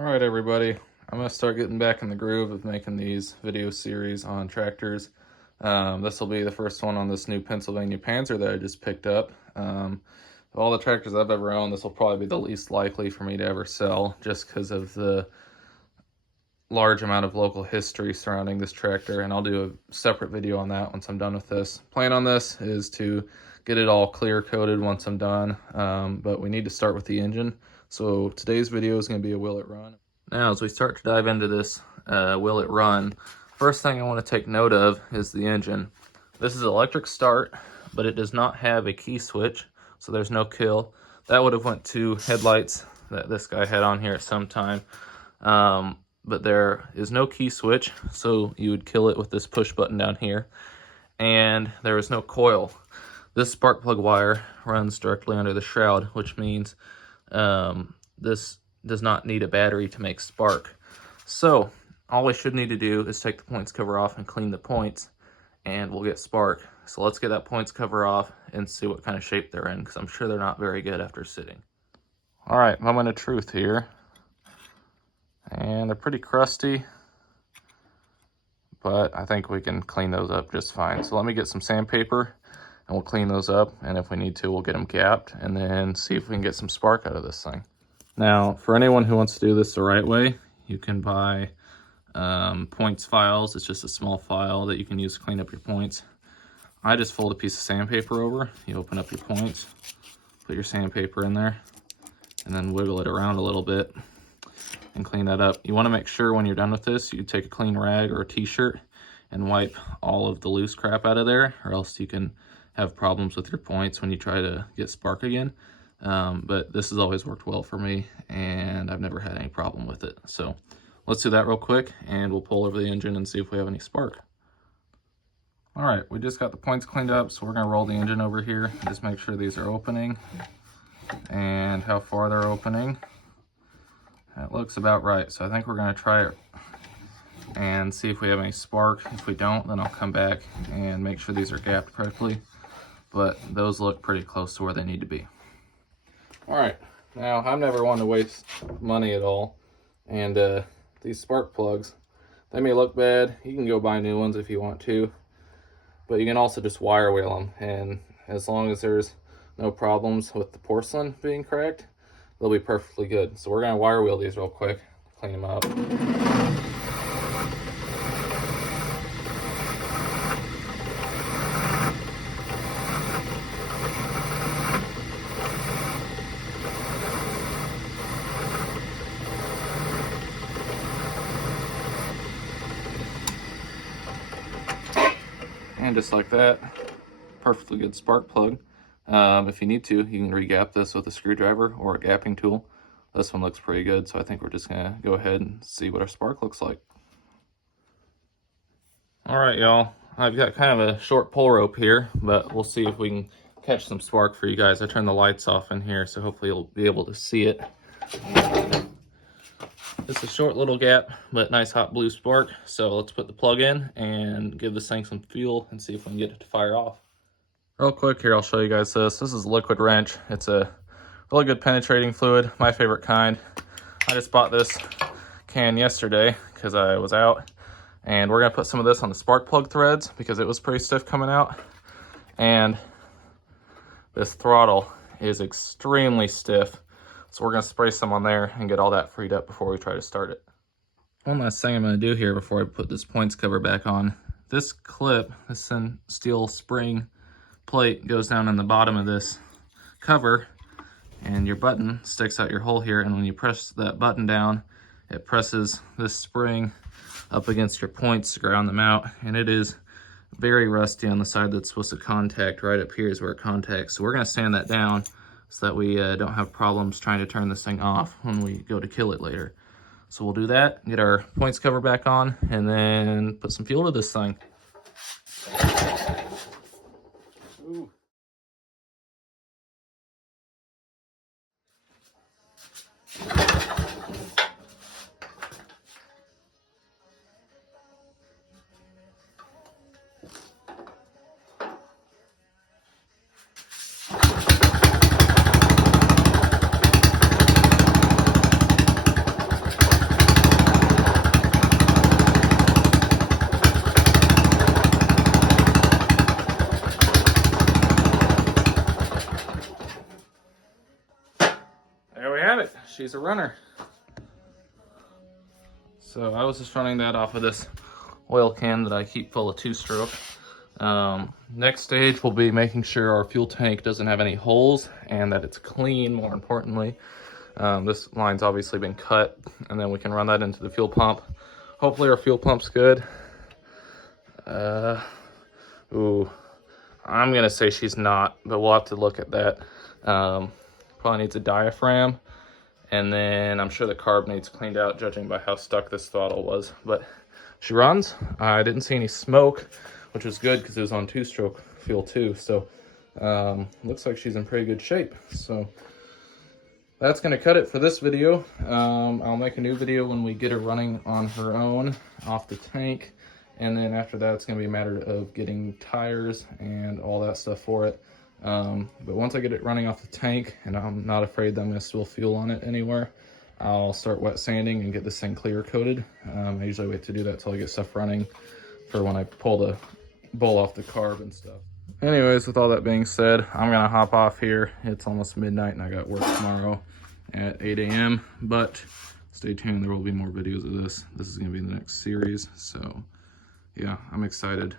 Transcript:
Alright everybody, I'm going to start getting back in the groove of making these video series on tractors. This will be the first one on this new Pennsylvania Panzer that I just picked up. Of all the tractors I've ever owned, this will probably be the least likely for me to ever sell, just because of the large amount of local history surrounding this tractor, and I'll do a separate video on that once I'm done with this. Plan on this is to get it all clear coated once I'm done, but we need to start with the engine. So today's video is going to be a will it run. Now as we start to dive into this will it run, first thing I want to take note of is the engine. This is electric start, but it does not have a key switch, so there's no kill. That would have went to headlights that this guy had on here at some time. But there is no key switch, so you would kill it with this push button down here. And there is no coil. This spark plug wire runs directly under the shroud, which means this does not need a battery to make spark. So all we should need to do is take the points cover off and clean the points, and we'll get spark. So let's get that points cover off and see what kind of shape they're in, because I'm sure they're not very good after sitting. All right, moment of truth here. And they're pretty crusty, but I think we can clean those up just fine. So let me get some sandpaper and we'll clean those up, and if we need to, we'll get them gapped and then see if we can get some spark out of this thing. Now, for anyone who wants to do this the right way, you can buy points files. It's just a small file that you can use to clean up your points. I just fold a piece of sandpaper over, you open up your points, put your sandpaper in there, and then wiggle it around a little bit and clean that up. You want to make sure when you're done with this, you take a clean rag or a t-shirt and wipe all of the loose crap out of there, or else you can have problems with your points when you try to get spark again. But this has always worked well for me, and I've never had any problem with it. So let's do that real quick, and we'll pull over the engine and see if we have any spark. All right, we just got the points cleaned up, so we're going to roll the engine over here and just make sure these are opening and how far they're opening. That looks about right, so I think we're going to try it and see if we have any spark. If we don't, then I'll come back and make sure these are gapped correctly, but those look pretty close to where they need to be. All right, now I'm never one to waste money at all, and these spark plugs, they may look bad. You can go buy new ones if you want to, but you can also just wire wheel them, and as long as there's no problems with the porcelain being cracked, they'll be perfectly good. So we're gonna wire wheel these real quick, clean them up. And just like that, perfectly good spark plug. If you need to, you can re-gap this with a screwdriver or a gapping tool. This one looks pretty good, so I think we're just gonna go ahead and see what our spark looks like. All right, y'all, I've got kind of a short pull rope here, but we'll see if we can catch some spark for you guys. I turned the lights off in here, so hopefully you'll be able to see it. It's a short little gap, but nice hot blue spark. So let's put the plug in and give this thing some fuel and see if we can get it to fire off. Real quick here, I'll show you guys this. This is liquid wrench. It's a really good penetrating fluid, my favorite kind. I just bought this can yesterday because I was out, and we're gonna put some of this on the spark plug threads because it was pretty stiff coming out, and this throttle is extremely stiff. So we're gonna spray some on there and get all that freed up before we try to start it. One last thing I'm gonna do here before I put this points cover back on. This clip, this thin steel spring plate goes down in the bottom of this cover, and your button sticks out your hole here, and when you press that button down, it presses this spring up against your points to ground them out, and it is very rusty on the side that's supposed to contact. Right up here is where it contacts. So we're gonna sand that down so that we don't have problems trying to turn this thing off when we go to kill it later. So we'll do that, get our points cover back on, and then put some fuel to this thing. Ooh. she's a runner. So I was just running that off of this oil can that I keep full of 2-stroke. Next stage will be making sure our fuel tank doesn't have any holes and that it's clean, more importantly. This line's obviously been cut, and then we can run that into the fuel pump. Hopefully our fuel pump's good. Ooh, I'm gonna say she's not, but we'll have to look at that. Probably needs a diaphragm, and then I'm sure the carb needs cleaned out, judging by how stuck this throttle was. But she runs. I didn't see any smoke, which was good because it was on 2-stroke fuel too. So looks like she's in pretty good shape. So that's gonna cut it for this video. I'll make a new video when we get her running on her own off the tank. And then after that, it's gonna be a matter of getting tires and all that stuff for it. But once I get it running off the tank, and I'm not afraid that I'm gonna spill fuel on it anywhere, I'll start wet sanding and get this thing clear coated. I usually wait to do that till I get stuff running for when I pull the bowl off the carb and stuff. Anyways, with all that being said, I'm gonna hop off here. It's almost midnight and I got work tomorrow at 8 a.m. But stay tuned, there will be more videos of this. This is gonna be the next series, so yeah, I'm excited.